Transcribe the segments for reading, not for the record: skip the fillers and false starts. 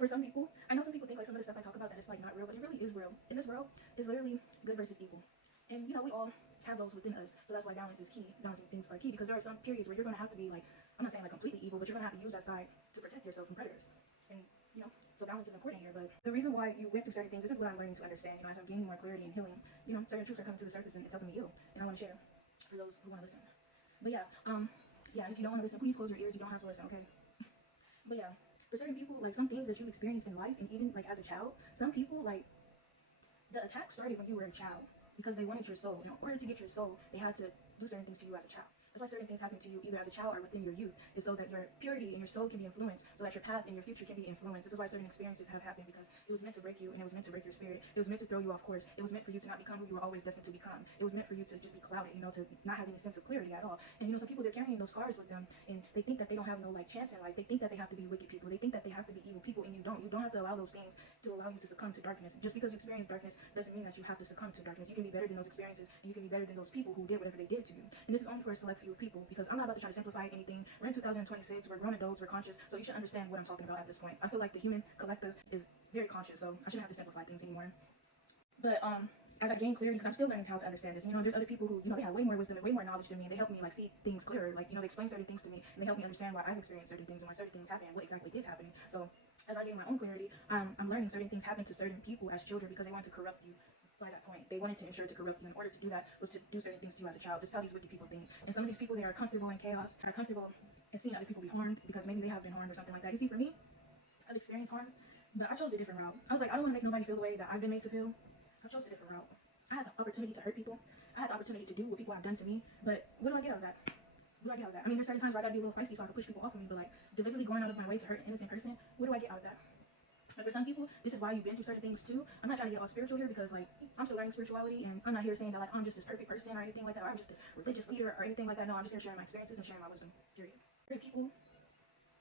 For some people, I know some people think like some of the stuff I talk about that it's like not real, but it really is real. In this world, it's literally good versus evil, and you know we all have those within us. So that's why balance is key. Balancing things are key because there are some periods where you're going to have to be like, I'm not saying like completely evil, but you're going to have to use that side to protect yourself from predators. And you know, so balance is important here. But the reason why you went through certain things, this is what I'm learning to understand. You know, as I'm gaining more clarity and healing, you know, certain truths are coming to the surface and it's helping me heal. And I want to share for those who want to listen. But yeah, if you don't want to listen, please close your ears. You don't have to listen, okay? But yeah, for certain people, like some things that you experienced in life, and even like as a child, some people like the attack started when you were a child because they wanted your soul. In order to get your soul, they had to do certain things to you as a child. That's why certain things happen to you either as a child or within your youth, is so that your purity and your soul can be influenced, so that your path and your future can be influenced. This is why certain experiences have happened, because it was meant to break you and it was meant to break your spirit. It was meant to throw you off course. It was meant for you to not become who you were always destined to become. It was meant for you to just be clouded, you know, to not have any sense of clarity at all. And you know, some people, they're carrying those scars with them, and they think that they don't have no like chance in life. They think that they have to be wicked people. They think that they have to be evil people, and you don't. You don't have to allow those things to allow you to succumb to darkness. Just because you experience darkness doesn't mean that you have to succumb to darkness. You can be better than those experiences, and you can be better than those people who did whatever they did to you. And this is only for a select few people, because I'm not about to try to simplify anything. We're in 2026, we're grown adults, we're conscious, so you should understand what I'm talking about at this point. I feel like the human collective is very conscious, so I shouldn't have to simplify things anymore. But as I gain clarity, because I'm still learning how to understand this, and, you know, there's other people who, you know, they have way more wisdom and way more knowledge than me, and they help me like see things clearer. Like, you know, they explain certain things to me, and they help me understand why I've experienced certain things and why certain things happen and what exactly is happening. So as I gain my own clarity, I'm learning certain things happen to certain people as children because they wanted to corrupt you. By that point, they wanted to ensure to corrupt you. In order to do that was to do certain things to you as a child, just how these wicked people think. And some of these people, they are comfortable in chaos, are comfortable in seeing other people be harmed because maybe they have been harmed or something like that. You see, for me, I've experienced harm, but I chose a different route. I was like, I don't want to make nobody feel the way that I've been made to feel. I chose a different route. I had the opportunity to hurt people. I had the opportunity to do what people have done to me, but what do I get out of that? What do I get out of that? I mean, there's certain times where I gotta be a little feisty so I can push people off of me, but like deliberately going out of my way to hurt an innocent person, what do I get out of that? And for some people, this is why you've been through certain things too. I'm not trying to get all spiritual here because like I'm still learning spirituality, and I'm not here saying that like I'm just this perfect person or anything like that, or I'm just this religious leader or anything like that. No, I'm just here sharing my experiences and sharing my wisdom. Period. Certain people,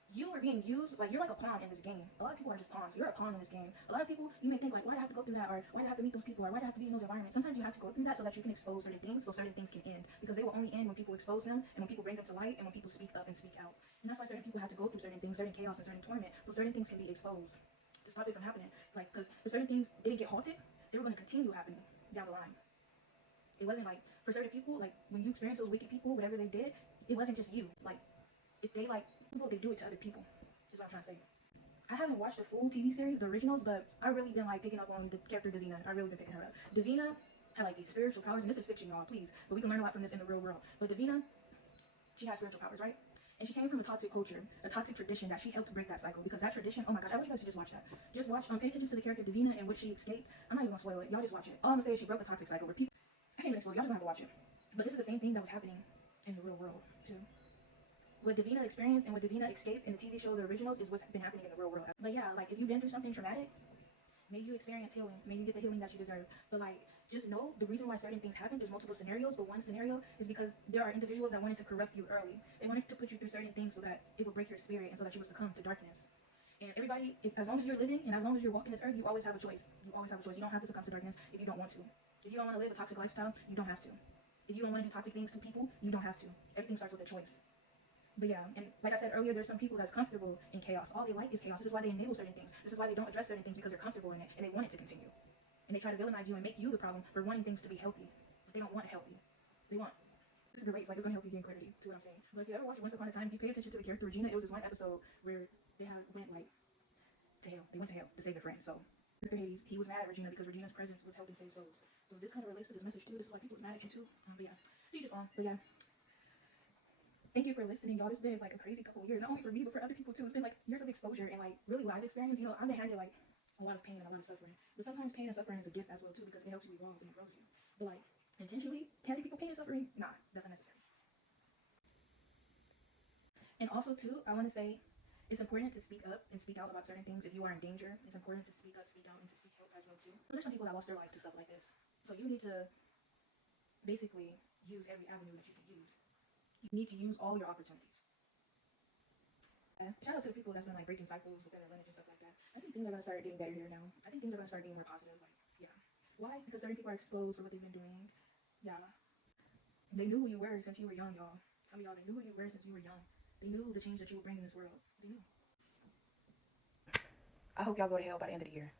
you are being used like you're like a pawn in this game. A lot of people are just pawns. You're a pawn in this game. A lot of people, you may think like, why do I have to go through that, or why do I have to meet those people, or why do I have to be in those environments? Sometimes you have to go through that so that you can expose certain things, so certain things can end, because they will only end when people expose them and when people bring them to light and when people speak up and speak out. And that's why certain people have to go through certain things, certain chaos and certain torment, so certain things can be exposed to stop it from happening. Like, because if certain things didn't get halted, they were going to continue happening down the line. It wasn't like for certain people, like when you experience those wicked people, whatever they did, it wasn't just you. Like if they like people, they do it to other people. Is what I'm trying to say. I haven't watched the full TV series, the originals, but I've really been like picking up on the character Davina. I've really been picking her up. Davina had like these spiritual powers, and this is fiction, y'all, please. But we can learn a lot from this in the real world. But Davina, she has spiritual powers, right? And she came from a toxic culture, a toxic tradition that she helped break that cycle. Because that tradition, oh my gosh, I want you guys to just watch that. Just watch, pay attention to the character Davina and what she escaped. I'm not even gonna spoil it. Y'all just watch it. All I'm gonna say is she broke a toxic cycle where people, I can't even explain it. Y'all just have to watch it. But this is the same thing that was happening in the real world too. What Davina experienced and what Davina escaped in the TV show, the originals, is what's been happening in the real world. But yeah, like if you've been through something traumatic, may you experience healing. May you get the healing that you deserve. But like, just know the reason why certain things happen. There's multiple scenarios, but one scenario is because there are individuals that wanted to corrupt you early. They wanted to put you through certain things so that it would break your spirit and so that you would succumb to darkness. And everybody, as long as you're living and as long as you're walking this earth, you always have a choice. You always have a choice. You don't have to succumb to darkness if you don't want to. If you don't want to live a toxic lifestyle, you don't have to. If you don't want to do toxic things to people, you don't have to. Everything starts with a choice. But yeah, and like I said earlier, there's some people that's comfortable in chaos. All they like is chaos. This is why they enable certain things. This is why they don't address certain things, because they're comfortable in it and they want it to continue. And they try to villainize you and make you the problem for wanting things to be healthy. But they don't want healthy. They want, this is great. It's like it's going to help you gain clarity to what I'm saying. But if you ever watch Once Upon a Time, if you pay attention to the character Regina, it was this one episode where they went like to hell. They went to hell to save their friend. So Hades, he was mad at Regina because Regina's presence was helping save souls. So this kind of relates to this message too. This is why people was mad at him too. But yeah, she just on. But yeah. Thank you for listening, y'all. It's been like a crazy couple of years, not only for me, but for other people too. It's been like years of exposure and like really what I've experienced. You know, I've been handed like a lot of pain and a lot of suffering. But sometimes pain and suffering is a gift as well too, because it helps you evolve and it grows you. But like intentionally handing people pain and suffering, nah, that's unnecessary. And also too, I want to say it's important to speak up and speak out about certain things if you are in danger. It's important to speak up, speak out, and to seek help as well too. There's some people that lost their lives to stuff like this. So you need to basically use every avenue that you can use. You need to use all your opportunities. Shout out to the people that's been like breaking cycles within their lineage and stuff like that. I think things are gonna start getting better here now. I think things are gonna start getting more positive. Like, yeah. Why? Because certain people are exposed for what they've been doing. Yeah. They knew who you were since you were young, y'all. Some of y'all, they knew who you were since you were young. They knew the change that you would bring in this world. They knew. I hope y'all go to hell by the end of the year.